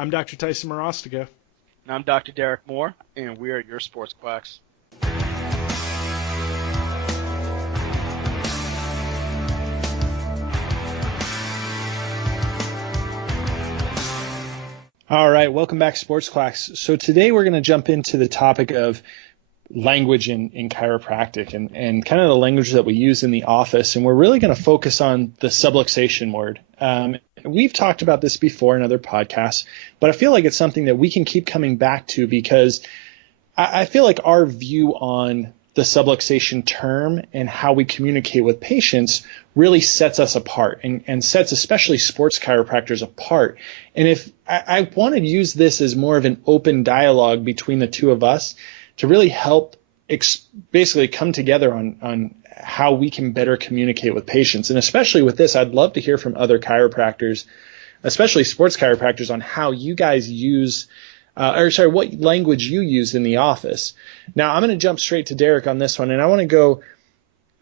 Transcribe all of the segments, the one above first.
I'm Dr. Tyson Morostico. And I'm Dr. Derek Moore, and we are your sports quacks. All right, welcome back, Sports Quacks. So today we're going to jump into the topic of language in chiropractic and kind of the language that we use in the office. And we're really going to focus on the subluxation word. We've talked about this before in other podcasts, but I feel like it's something that we can keep coming back to because I feel like our view on the subluxation term and how we communicate with patients really sets us apart and sets especially sports chiropractors apart. And if I want to use this as more of an open dialogue between the two of us to really help basically come together on how we can better communicate with patients. And especially with this, I'd love to hear from other chiropractors, especially sports chiropractors, on how you guys use what language you use in the office. Now, I'm going to jump straight to Derek on this one, and I want to go.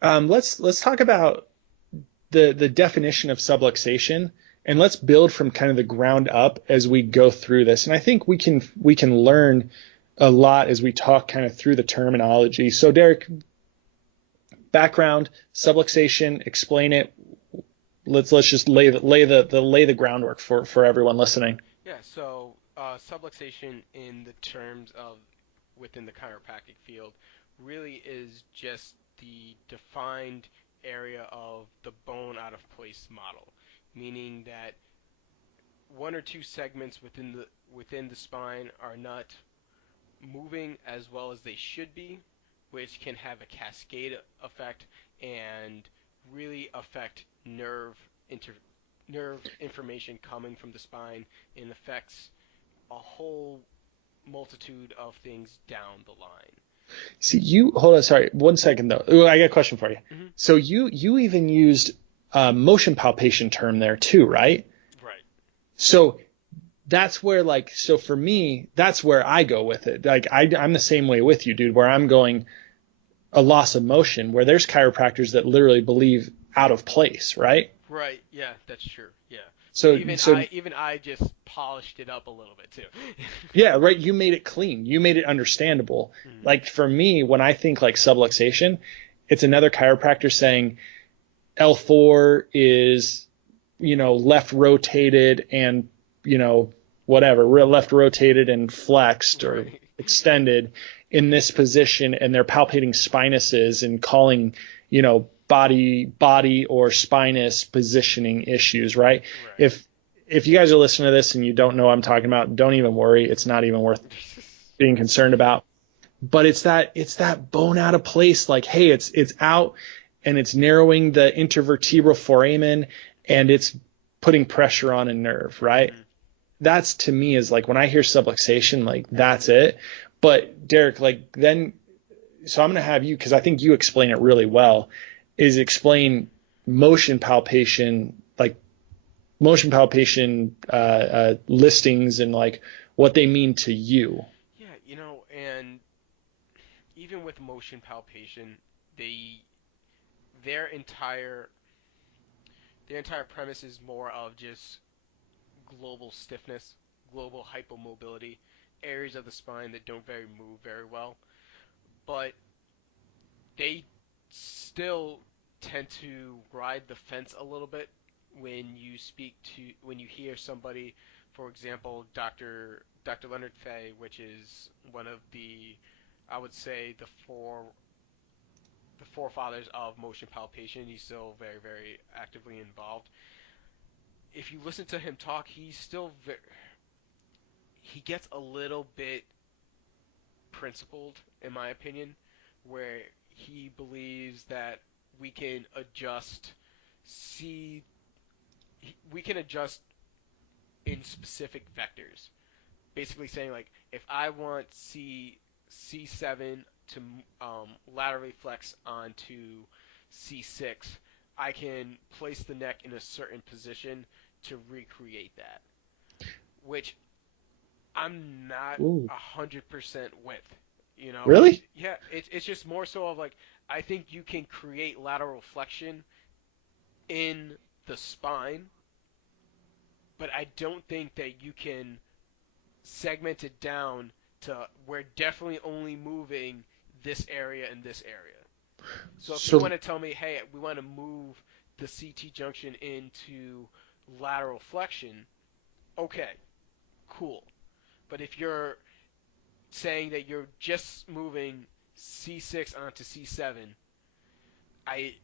Let's talk about the definition of subluxation, and let's build from kind of the ground up as we go through this. And I think we can learn a lot as we talk kind of through the terminology. So, Derek, background, subluxation, explain it. Let's just lay the groundwork for everyone listening. Yeah, so subluxation in the terms of within the chiropractic field really is just the defined area of the bone out of place model, meaning that one or two segments within the spine are not moving as well as they should be, which can have a cascade effect and really affect nerve information coming from the spine and affects a whole multitude of things down the line. See, you hold on. Sorry, 1 second though. Ooh, I got a question for you. Mm-hmm. So you even used a motion palpation term there too, right? Right. So that's where so for me, that's where I go with it. Like I'm the same way with you, dude, where I'm going a loss of motion, where there's chiropractors that literally believe out of place, right? Right. Yeah, that's true. Yeah. So Even I just polished it up a little bit too. yeah, right. You made it clean. You made it understandable. Mm-hmm. Like for me, when I think like subluxation, it's another chiropractor saying L4 is, left rotated and, whatever, left rotated and flexed or Right. extended in this position, and they're palpating spinuses and calling, body or spinous positioning issues, right? Right. If you guys are listening to this and you don't know what I'm talking about, don't even worry. It's not even worth being concerned about. But it's that bone out of place. Like, hey, it's out and it's narrowing the intervertebral foramen and it's putting pressure on a nerve, right? Mm-hmm. That's to me is like when I hear subluxation, like that's it. But Derek, so I'm going to have you, because I think you explain it really well, is explain motion palpation, listings and like what they mean to you. Yeah, and even with motion palpation, they their entire their entire premise is more of just global stiffness, global hypomobility, areas of the spine that don't very move very well. But they still tend to ride the fence a little bit when you hear somebody, for example, Dr. Leonard Fay, which is one of I would say the forefathers of motion palpation. He's still very, very actively involved. If you listen to him talk, he gets a little bit principled, in my opinion, where he believes that we can adjust see we can adjust in specific vectors. Basically saying like if I want C7 to laterally flex onto C6, I can place the neck in a certain position to recreate that, which I'm not Ooh, 100% with. really? Yeah, it's just more so of like I think you can create lateral flexion in the spine, but I don't think that you can segment it down to we're definitely only moving this area and this area. So if you So want to tell me, hey, we want to move the CT junction into lateral flexion, okay, cool. But if you're saying that you're just moving C6 onto C7, I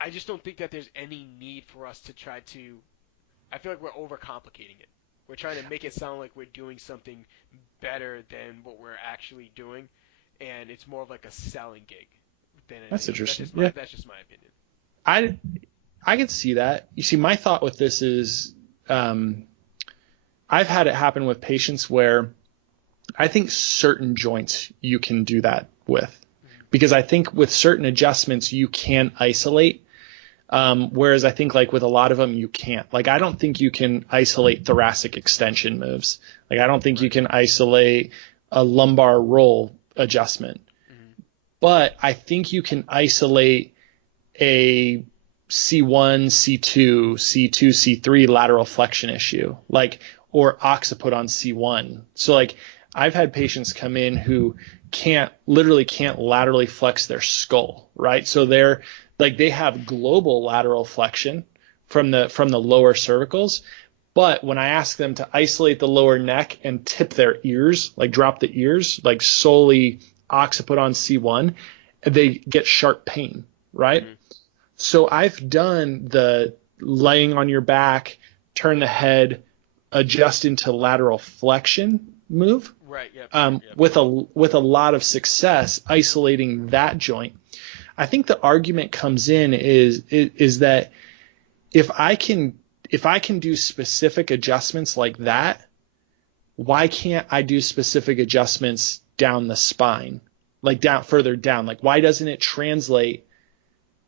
I just don't think that there's any need for us to try to. I feel like we're overcomplicating it. We're trying to make it sound like we're doing something better than what we're actually doing, and it's more of like a selling gig than that's anything else. interesting. Yeah, That's just my opinion. I I can see that. You see, my thought with this is, um, I've had it happen with patients where I think certain joints you can do that with, because I think with certain adjustments you can isolate. Whereas I think like with a lot of them you can't. Like I don't think you can isolate thoracic extension moves. Like I don't think you can isolate a lumbar roll adjustment. Mm-hmm. But I think you can isolate a C1, C2, C2, C3 lateral flexion issue, like, or occiput on C1. So like I've had patients come in who literally can't laterally flex their skull, right? So they're like, they have global lateral flexion from the lower cervicals. But when I ask them to isolate the lower neck and tip their ears, like drop the ears, like solely occiput on C1, they get sharp pain, right? Mm-hmm. So I've done the laying on your back, turn the head, adjust into lateral flexion move, Right. Yep. Yep. with a lot of success isolating that joint. I think the argument comes in is that if I can do specific adjustments like that, why can't I do specific adjustments down the spine, like down further down? Like why doesn't it translate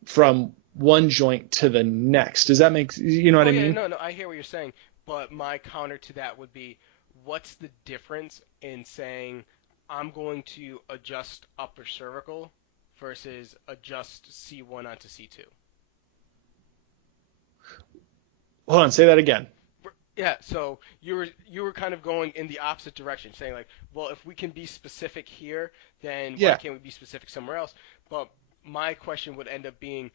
from one joint to the next? Does that make, you know what Oh I yeah, mean? no, I hear what you're saying, but my counter to that would be, what's the difference in saying I'm going to adjust upper cervical versus adjust C1 onto C2? Hold on, say that again. Yeah, so you were kind of going in the opposite direction, saying like, well, if we can be specific here, then why Yeah, can't we be specific somewhere else? But my question would end up being,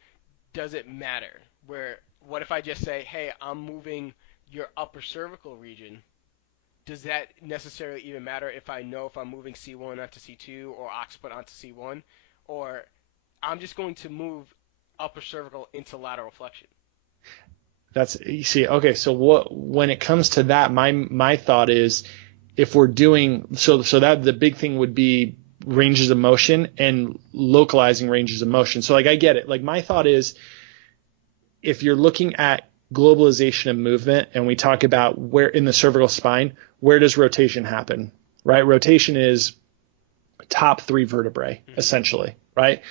does it matter? Where what if I just say, hey, I'm moving your upper cervical region? Does that necessarily even matter if I know if I'm moving C1 onto C2 or occiput onto C1, or I'm just going to move upper cervical into lateral flexion? that's, you see. Okay, so what, when it comes to that, my thought is, if we're doing so that the big thing would be ranges of motion and localizing ranges of motion. So like I get it. Like my thought is, if you're looking at globalization of movement and we talk about where in the cervical spine, where does rotation happen? Right? Rotation is top three vertebrae, Mm-hmm. essentially, right?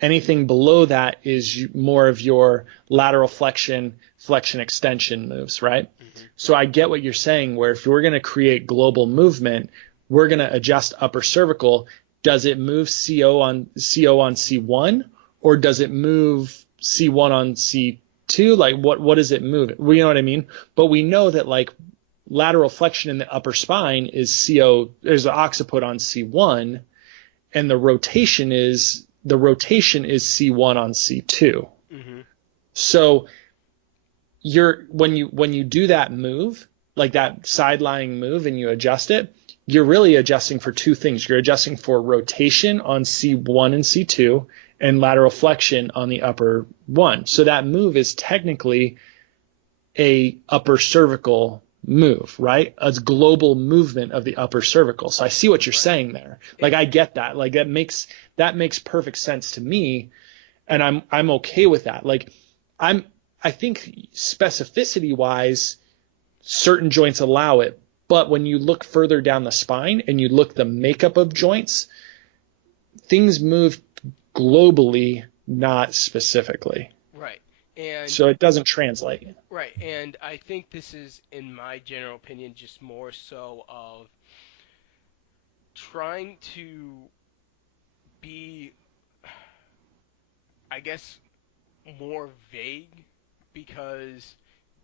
Anything below that is more of your lateral flexion, flexion extension moves, right? Mm-hmm. So I get what you're saying, where if we're going to create global movement, we're going to adjust upper cervical. Does it move CO on C1, or does it move C1 on C2? Like what does it move? You know what I mean? But we know that like lateral flexion in the upper spine is there's an occiput on C1, and the rotation is C1 on C2. Mm-hmm. So when you do that move, like that side lying move, and you adjust it, you're really adjusting for two things. You're adjusting for rotation on C1 and C2 and lateral flexion on the upper one. So that move is technically a upper cervical move, right? A global movement of the upper cervical. So I see what you're Right. saying there. Like I get that. Like that makes perfect sense to me, and I'm okay with that. Like I think specificity wise, certain joints allow it, but when you look further down the spine and you look the makeup of joints, things move globally, not specifically. Right. And So it doesn't translate. right, and I think this is, in my general opinion, just more so of trying to be, I guess, more vague, because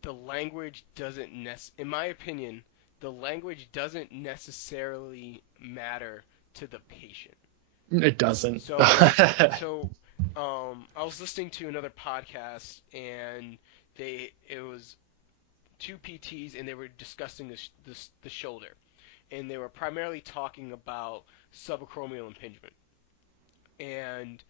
the language doesn't in my opinion, the language doesn't necessarily matter to the patient. It doesn't. So, so I was listening to another podcast, and it was two PTs, and they were discussing the shoulder, and they were primarily talking about subacromial impingement. And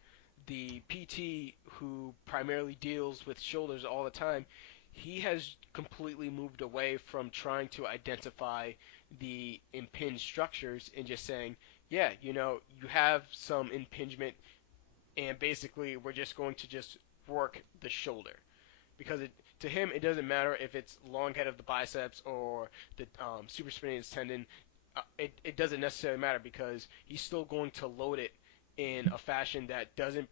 the PT who primarily deals with shoulders all the time, he has completely moved away from trying to identify the impinged structures and just saying, yeah, you have some impingement, and basically we're just going to just work the shoulder because to him it doesn't matter if it's long head of the biceps or the supraspinatus tendon. It doesn't necessarily matter because he's still going to load it in a fashion that doesn't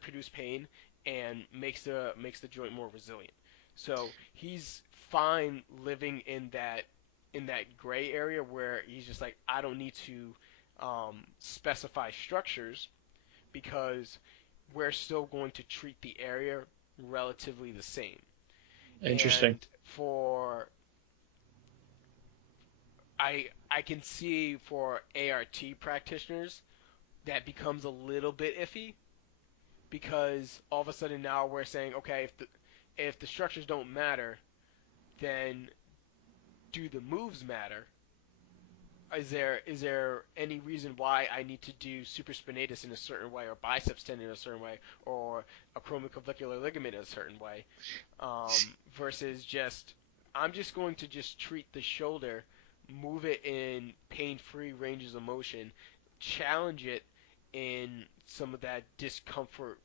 produce pain and makes the joint more resilient. So he's fine living in that gray area where he's just like, I don't need to specify structures because we're still going to treat the area relatively the same. Interesting. And for I can see for ART practitioners that becomes a little bit iffy because all of a sudden now we're saying, okay, if the structures don't matter, then do the moves matter? Is there any reason why I need to do supraspinatus in a certain way or biceps tendon in a certain way or acromioclavicular ligament in a certain way, versus just I'm just going to just treat the shoulder, move it in pain-free ranges of motion, challenge it in some of that discomfort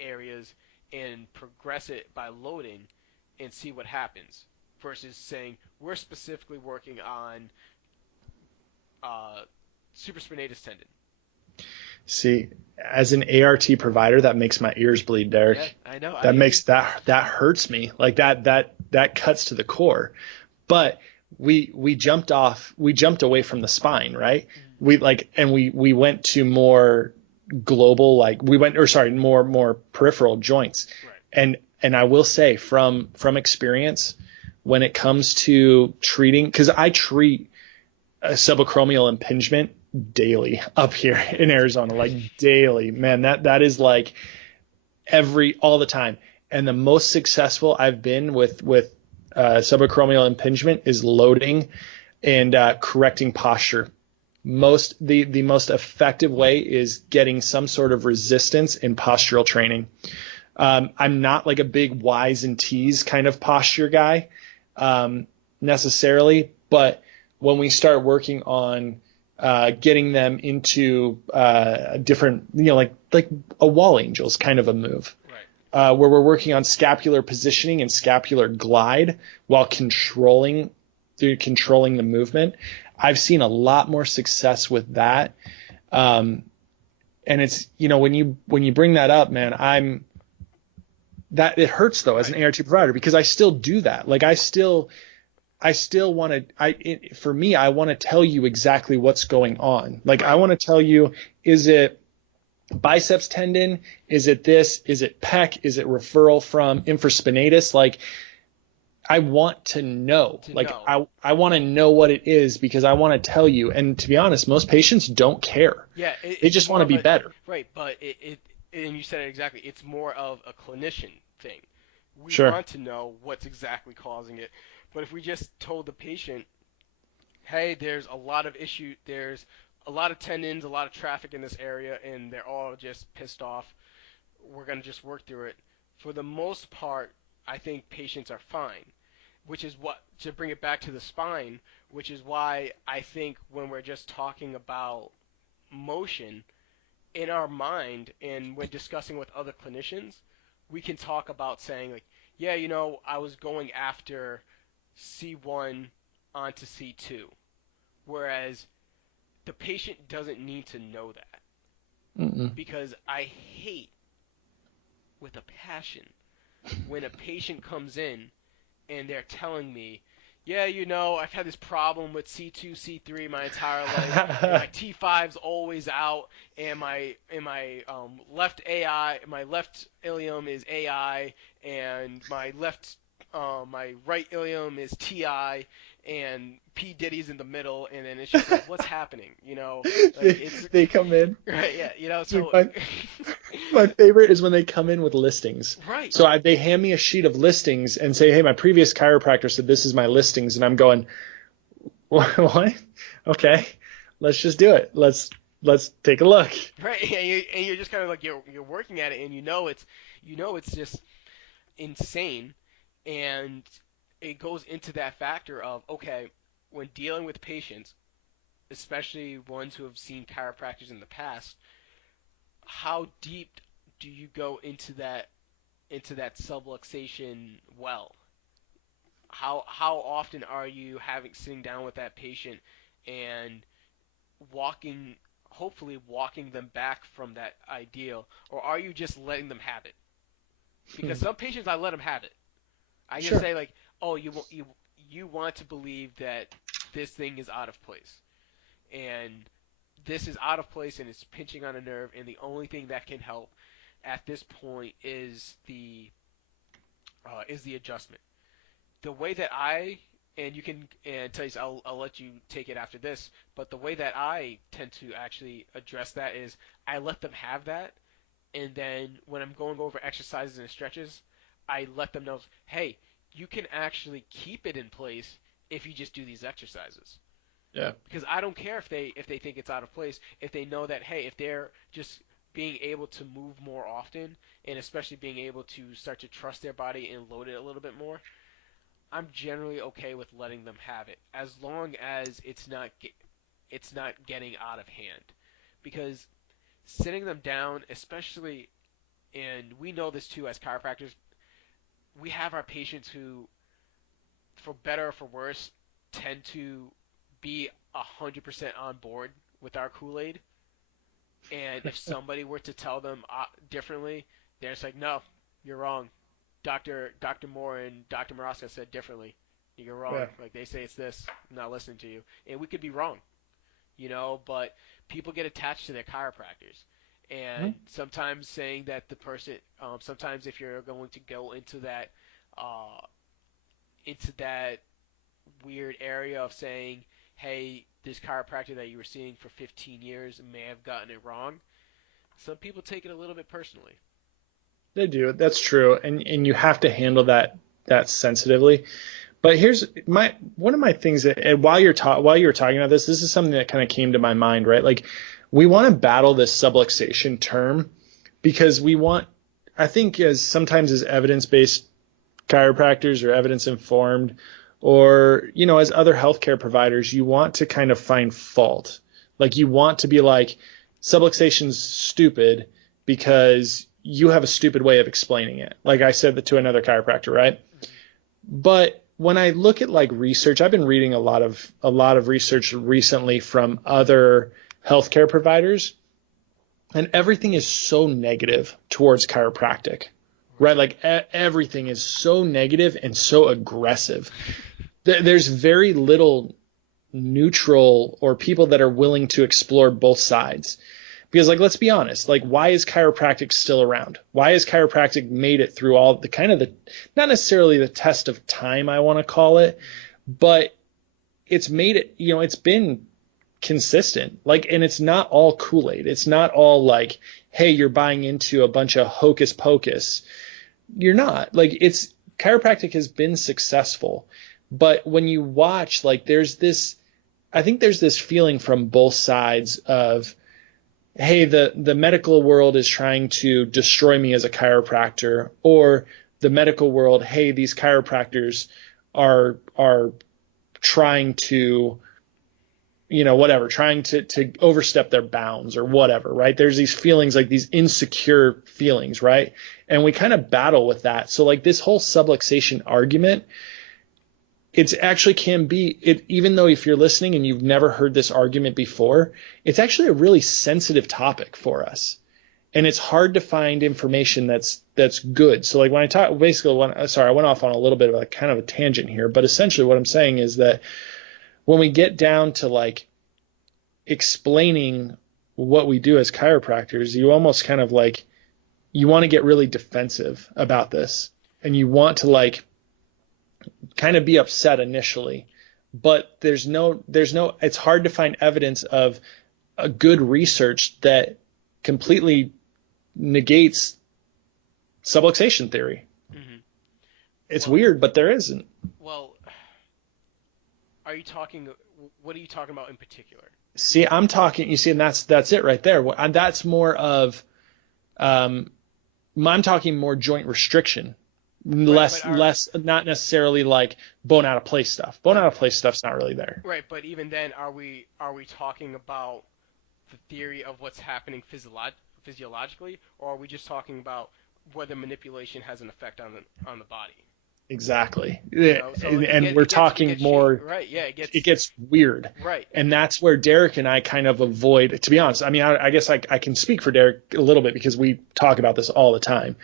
areas, and progress it by loading and see what happens. Versus saying we're specifically working on uh, supraspinatus tendon. See, as an ART provider, that makes my ears bleed, Yeah, Derek. I know. I That hear you. makes that hurts me. Like that cuts to the core. But we jumped away from the spine, right? We went to more global, like we went or sorry, more peripheral joints. Right. And I will say from experience, when it comes to treating, because I treat a subacromial impingement daily up here in Arizona, like daily, man, that is like all the time. And the most successful I've been with subacromial impingement is loading and correcting posture. The most effective way is getting some sort of resistance in postural training. I'm not like a big Y's and T's kind of posture guy necessarily, but when we start working on getting them into different, like a wall angels kind of a move, Right. where we're working on scapular positioning and scapular glide while controlling the movement. I've seen a lot more success with that. And it's, when you bring that up, man, that it hurts though as an ART provider because I still do that. Like I still want to, for me, I want to tell you exactly what's going on. Like I want to tell you, is it biceps tendon? Is it this? Is it pec? Is it referral from infraspinatus? Like I want to know. I want to know what it is because I want to tell you. And to be honest, most patients don't care. Yeah, they just want to be better. Right, but and you said it exactly. It's more of a clinician thing. We Sure. want to know what's exactly causing it. But if we just told the patient, hey, there's a lot of there's a lot of tendons, a lot of traffic in this area, and they're all just pissed off, we're going to just work through it. For the most part, I think patients are fine, which is what, to bring it back to the spine, which is why I think when we're just talking about motion in our mind and when discussing with other clinicians, we can talk about saying, like, yeah, I was going after C1 onto C2. Whereas the patient doesn't need to know that Mm-mm. because I hate with a passion when a patient comes in and they're telling me, yeah, I've had this problem with C2, C3 my entire life, and my T5's always out, and my left my left ilium is AI, and my right ilium is TI, and P Diddy's in the middle, and then it's just like, what's happening? Like it's They come in. right, yeah, Dude, so my favorite is when they come in with listings. right, So they hand me a sheet of listings and say, hey, my previous chiropractor said this is my listings. And I'm going, what? Okay, let's just do it. Let's take a look. right, and you're just kind of like you're working at it, and it's just insane, and it goes into that factor of, okay, when dealing with patients, especially ones who have seen chiropractors in the past, how deep do you go into that subluxation well? How often are you having sitting down with that patient and walking hopefully walking them back from that ideal, or are you just letting them have it? Because some patients, I let them have it. I just Sure. say, like, oh, you want to believe that this thing is out of place, and this is out of place, and it's pinching on a nerve, and the only thing that can help at this point is the adjustment. The way that I and you can and tell you, I'll let you take it after this, but the way that I tend to actually address that is I let them have that, and then when I'm going over exercises and stretches, I let them know, hey, you can actually keep it in place if you just do these exercises. Yeah. Because I don't care if they think it's out of place, if they know that, hey, if they're just being able to move more often, and especially being able to start to trust their body and load it a little bit more, I'm generally okay with letting them have it as long as it's not getting out of hand. Because sitting them down, especially, and we know this too as chiropractors, we have our patients who, for better or for worse, tend to be 100% on board with our Kool-Aid. And if somebody were to tell them differently, they're just like, no, you're wrong. Dr. Moore and Dr. Maraska said differently. You're wrong. Yeah. Like, they say it's this. I'm not listening to you. And we could be wrong, but people get attached to their chiropractors. Mhm. And sometimes saying that the person, sometimes if you're going to go uh, into that weird area of saying, hey, this chiropractor that you were seeing for 15 years may have gotten it wrong, some people take it a little bit personally. They do. That's true. And you have to handle that sensitively. But here's my one of my things that, and while you were talking about this is something that kind of came to my mind, right? Like, we want to battle this subluxation term because I think, as evidence-based chiropractors or evidence-informed, or as other healthcare providers, you want to kind of find fault. Like, you want to be like, subluxation's stupid because you have a stupid way of explaining it. Like I said that to another chiropractor, right? But when I look at like research, I've been reading a lot of research recently from other healthcare providers, and everything is so negative towards chiropractic, right? Like everything is so negative and so aggressive. There's very little neutral or people that are willing to explore both sides. Because, like, let's be honest, like, why is chiropractic still around? Why has chiropractic made it through all the kind of not necessarily the test of time, I want to call it, but it's made it, it's been consistent. Like, and it's not all Kool-Aid. It's not all like, hey, you're buying into a bunch of hocus pocus. You're not. Like, chiropractic has been successful. But when you watch, like, I think there's this feeling from both sides of, hey, the medical world is trying to destroy me as a chiropractor, or the medical world, hey, these chiropractors are trying to, whatever, trying to overstep their bounds or whatever, right? There's these feelings, like these insecure feelings, right? And we kind of battle with that. So, like, this whole subluxation argument, it's actually can be it, even though if you're listening and you've never heard this argument before, it's actually a really sensitive topic for us. And it's hard to find information that's good. So, like, when I talk, basically, I went off on a little bit of a kind of a tangent here, but essentially what I'm saying is that when we get down to like explaining what we do as chiropractors, you almost kind of like, you want to get really defensive about this, and you want to like kind of be upset initially but there's no it's hard to find evidence of a good research that completely negates subluxation theory. Hmm. It's Well, weird, but there isn't. well, are you talking? What are you talking about in particular? See, I'm talking, you see, and that's it right there. And that's more of um, I'm talking more joint restriction, Right, but less not necessarily like bone out of place stuff. Bone but out of place stuff's not really there. right, but even then, are we talking about the theory of what's happening physiologically, or are we just talking about whether manipulation has an effect on the body? Exactly. You know, so And we're it talking gets shady, more, right? Yeah, it gets weird. right. And that's where Derek and I kind of avoid, to be honest. I mean, I guess I can speak for Derek a little bit because we talk about this all the time.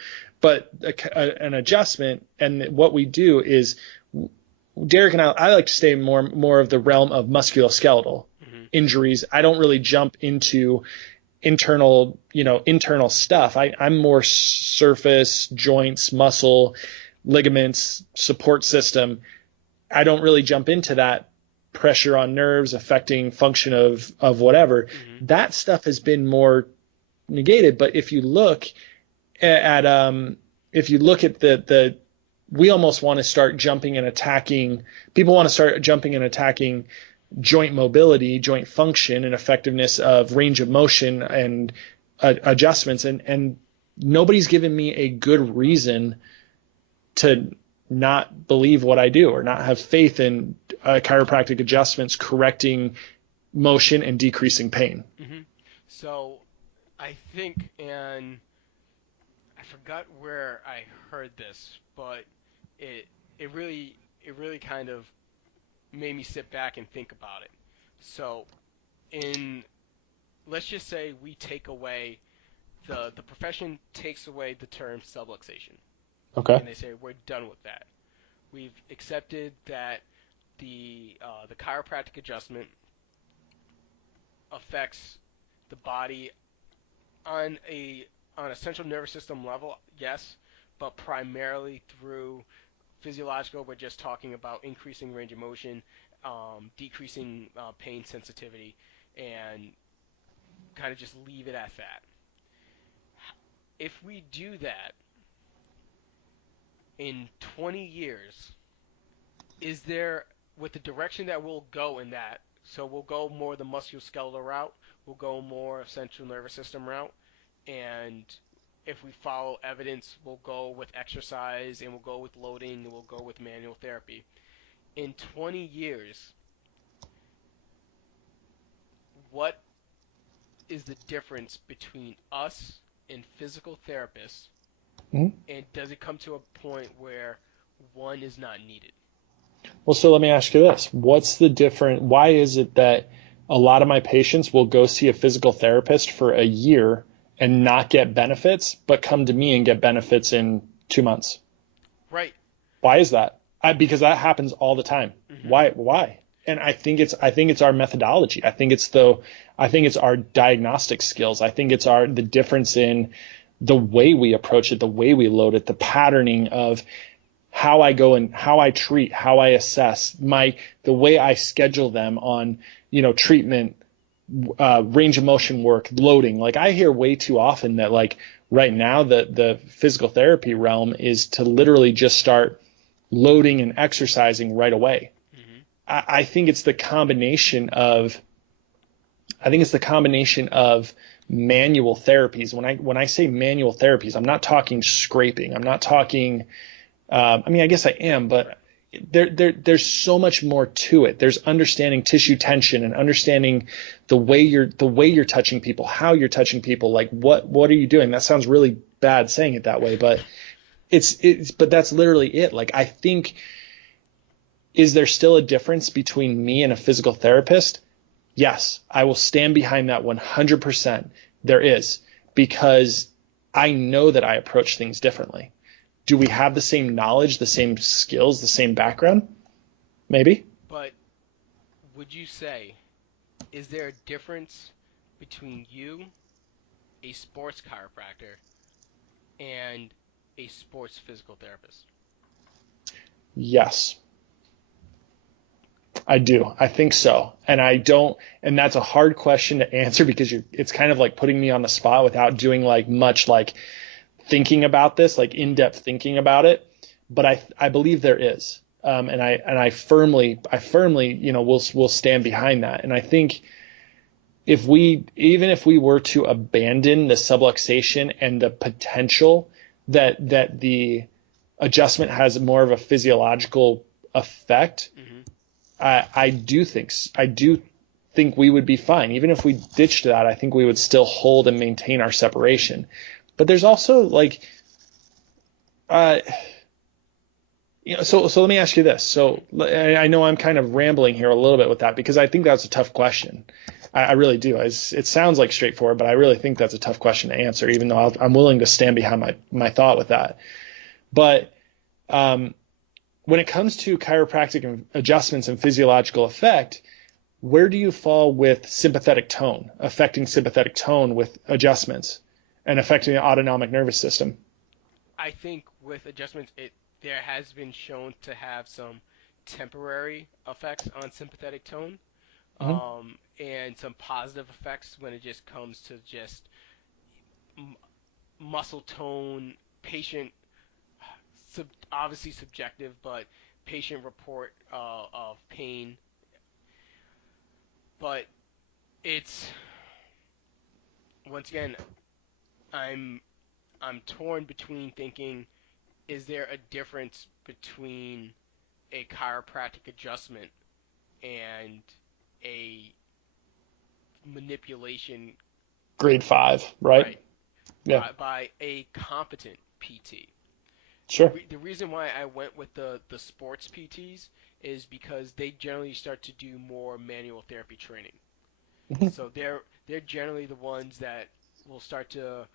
But an adjustment, and what we do is Derek and I like to stay more of the realm of musculoskeletal Hmm. injuries. I don't really jump into internal stuff. I'm more surface, joints, muscle, ligaments, support system. I don't really jump into that pressure on nerves affecting function of whatever. Hmm. That stuff has been more negated. But if you look at the we almost want to start jumping and attacking. People want to start jumping and attacking joint mobility, joint function, and effectiveness of range of motion and adjustments. And nobody's given me a good reason to not believe what I do or not have faith in chiropractic adjustments correcting motion and decreasing pain. Hmm. So I think, and I forgot where I heard this, but it it really kind of made me sit back and think about it. So in let's just say we take away the profession takes away the term subluxation, Okay. and they say we're done with that. We've accepted that the chiropractic adjustment affects the body on a central nervous system level, yes, but primarily through physiological. We're just talking about increasing range of motion, decreasing pain sensitivity, and kind of just leave it at that. If we do that in 20 years, is there, with the direction that we'll go in that, so we'll go more the musculoskeletal route, we'll go more central nervous system route, and if we follow evidence, we'll go with exercise and we'll go with loading and we'll go with manual therapy. In 20 years, what is the difference between us and physical therapists, Mhm. and does it come to a point where one is not needed? Well, so let me ask you this. What's the difference? Why is it that a lot of my patients will go see a physical therapist for a year and not get benefits, but come to me and get benefits in 2 months? Right. Why is that? Because that happens all the time. Hmm. Why? And I think it's our methodology. I think it's our diagnostic skills. I think it's the difference in the way we approach it, the way we load it, the patterning of how I go and how I treat, how I assess the way I schedule them on, treatment, range of motion work, loading. Like I hear way too often that like right now the physical therapy realm is to literally just start loading and exercising right away. Hmm. I think it's the combination of manual therapies. When I say manual therapies, I'm not talking scraping. I'm not talking. I mean, I guess I am, but there's so much more to it. There's understanding tissue tension and understanding the way you're touching people, how you're touching people. Like what are you doing? That sounds really bad saying it that way, but but that's literally it. Like I think, is there still a difference between me and a physical therapist? Yes, I will stand behind that 100%. There is, because I know that I approach things differently. Do we have the same knowledge, the same skills, the same background? Maybe. But would you say, is there a difference between you, a sports chiropractor, and a sports physical therapist? Yes. I do. I think so. And I don't, and that's a hard question to answer because it's kind of like putting me on the spot without doing like much like thinking about this, like in-depth thinking about it. But I believe there is. And I firmly, we'll stand behind that. And I think even if we were to abandon the subluxation and the potential that the adjustment has more of a physiological effect, Mm-hmm. I do think we would be fine. Even if we ditched that, I think we would still hold and maintain our separation. But there's also like, so let me ask you this. So I know I'm kind of rambling here a little bit with that because I think that's a tough question. I really do. It sounds like straightforward, but I really think that's a tough question to answer, even though I'm willing to stand behind my thought with that. But when it comes to chiropractic adjustments and physiological effect, where do you fall with sympathetic tone, affecting sympathetic tone with adjustments and affecting the autonomic nervous system? I think with adjustments, there has been shown to have some temporary effects on sympathetic tone, Mm-hmm. and some positive effects when it just comes to just m- muscle tone, patient, obviously subjective, but patient report of pain. But it's once again, I'm I'm torn between thinking, is there a difference between a chiropractic adjustment and a manipulation, Grade 5, right? right, Yeah, by a competent PT. sure. The reason why I went with the sports PTs is because they generally start to do more manual therapy training. Mm-hmm. So they're generally the ones that will start to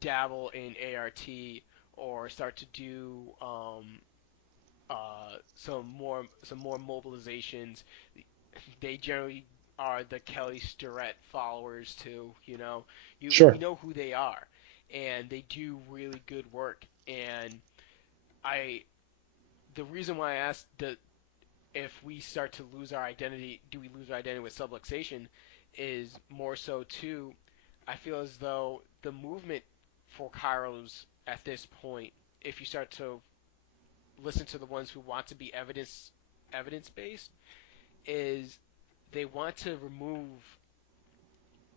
dabble in ART or start to do some more mobilizations. They generally are the Kelly Starrett followers too. We Sure. know who they are, and they do really good work. And I the reason why I asked if we start to lose our identity, do we lose our identity with subluxation, is more so too. I feel as though the movement for chiros at this point, if you start to listen to the ones who want to be evidence based, is they want to remove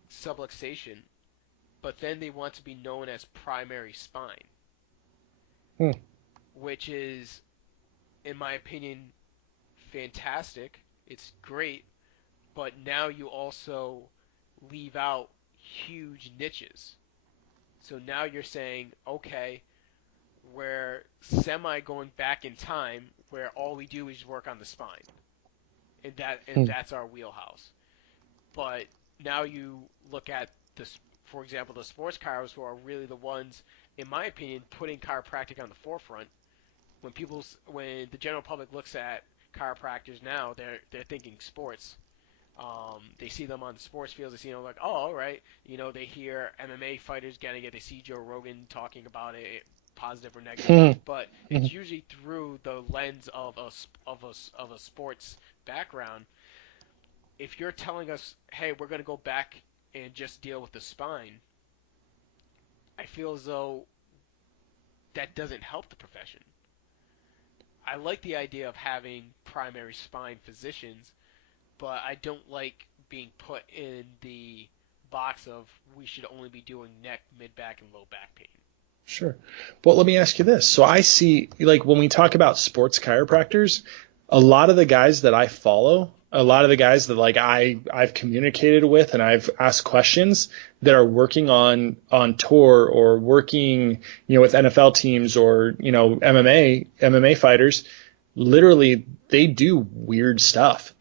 subluxation, but then they want to be known as primary spine, Hmm. which is, in my opinion, fantastic. It's great, but now you also leave out huge niches. So now you're saying, okay, we're semi going back in time where all we do is work on the spine, and Hmm. that's our wheelhouse. But now you look at this, for example, the sports chiros who are really the ones, in my opinion, putting chiropractic on the forefront. When the general public looks at chiropractors now, they're thinking sports. They see them on the sports fields. They see them like, oh, all right. They hear MMA fighters getting it. They see Joe Rogan talking about it, positive or negative. Hmm. But Hmm. it's usually through the lens of a sports background. If you're telling us, hey, we're going to go back and just deal with the spine, I feel as though that doesn't help the profession. I like the idea of having primary spine physicians, but I don't like being put in the box of we should only be doing neck, mid back, and low back pain. Sure. Well, let me ask you this. So I see, like, when we talk about sports chiropractors, a lot of the guys that I follow, a lot of the guys that like I've communicated with and I've asked questions that are working on tour or working, with NFL teams or, MMA fighters, literally they do weird stuff.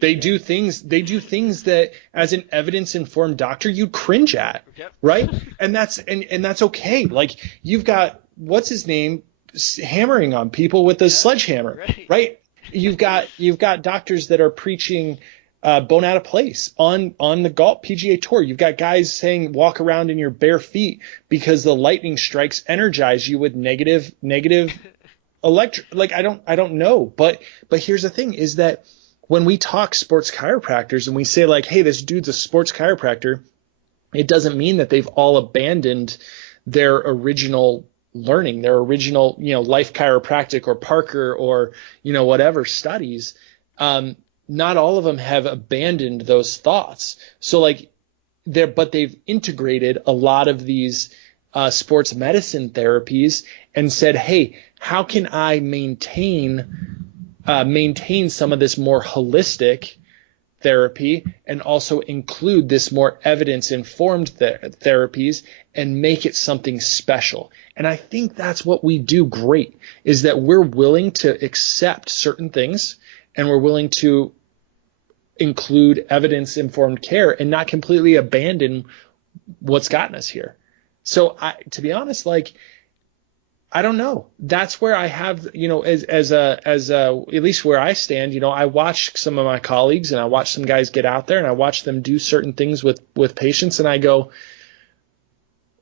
They do things that as an evidence informed doctor you'd cringe at, Yep. right? And that's okay. Like, you've got, what's his name, hammering on people with a Yeah. sledgehammer, Right. right? You've got doctors that are preaching bone out of place on the golf PGA Tour. You've got guys saying walk around in your bare feet because the lightning strikes energize you with negative electric. Like, I don't know, but here's the thing: is that when we talk sports chiropractors and we say like, hey, this dude's a sports chiropractor, it doesn't mean that they've all abandoned their original learning, their original, Life Chiropractic or Parker or, whatever studies. Not all of them have abandoned those thoughts. So like but they've integrated a lot of these sports medicine therapies and said, hey, how can I maintain some of this more holistic therapy and also include this more evidence-informed therapies and make it something special. And I think that's what we do great, is that we're willing to accept certain things and we're willing to include evidence-informed care and not completely abandon what's gotten us here. So to be honest, like, I don't know. That's where I have, as at least where I stand, I watch some of my colleagues and I watch some guys get out there and I watch them do certain things with patients and I go,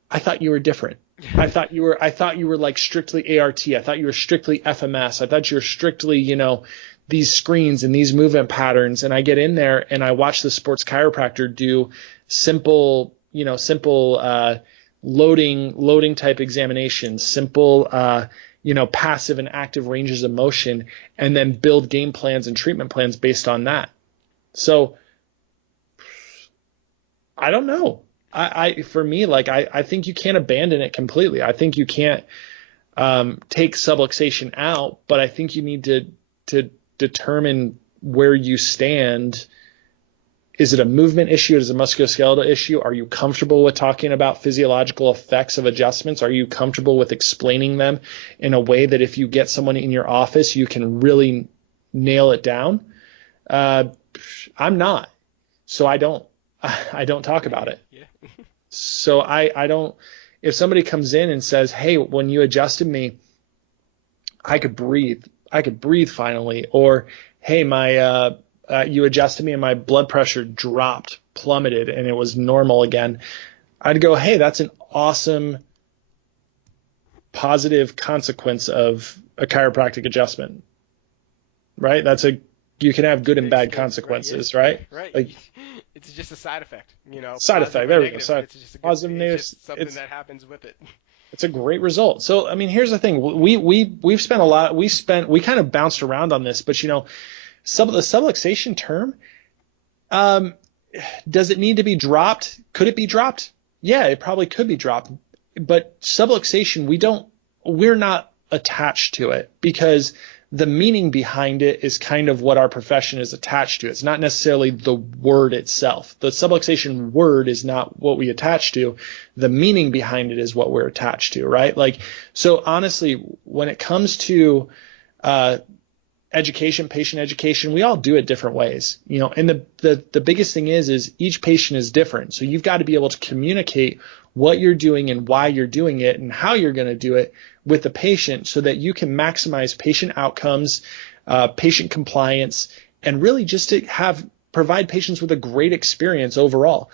I thought you were different. I thought you were like strictly ART. I thought you were strictly FMS. I thought you were strictly, these screens and these movement patterns. And I get in there and I watch the sports chiropractor do simple loading type examinations, simple, passive and active ranges of motion, and then build game plans and treatment plans based on that. So I don't know. For me, like, I think you can't abandon it completely. I think you can't take subluxation out, but I think you need to determine where you stand. Is it a movement issue? Is it a musculoskeletal issue? Are you comfortable with talking about physiological effects of adjustments? Are you comfortable with explaining them in a way that if you get someone in your office, you can really nail it down? I'm not. So I don't talk about it. Yeah. So I don't, if somebody comes in and says, hey, when you adjusted me, I could breathe finally, or hey, you adjusted me and my blood pressure plummeted and it was normal again, I'd go, hey, that's an awesome positive consequence of a chiropractic adjustment, right? You can have good and bad consequences, right? Right. Like, it's just a side effect, Side effect. There we go. It's just a positive, negative. It's just something that happens with it. It's a great result. So, I mean, here's the thing. We've spent a lot. We kind of bounced around on this, but the subluxation term, does it need to be dropped? Could it be dropped? Yeah, it probably could be dropped. But subluxation, we're not attached to it because the meaning behind it is kind of what our profession is attached to. It's not necessarily the word itself. The subluxation word is not what we attach to. The meaning behind it is what we're attached to, right? Like, so honestly, when it comes to education, patient education, we all do it different ways, and the biggest thing is each patient is different. So you've got to be able to communicate what you're doing and why you're doing it and how you're going to do it with the patient so that you can maximize patient outcomes, patient compliance, and really just to provide patients with a great experience overall.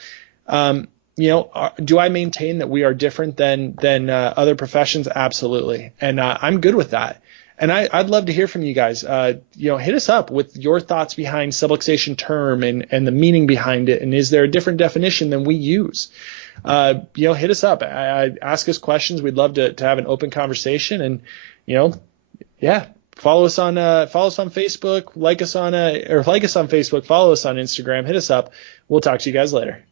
Do I maintain that we are different than other professions? Absolutely. And I'm good with that. And I'd love to hear from you guys. Hit us up with your thoughts behind subluxation term and the meaning behind it. And is there a different definition than we use? Hit us up. Ask us questions. We'd love to have an open conversation. And follow us on Facebook. Like us on Facebook. Follow us on Instagram. Hit us up. We'll talk to you guys later.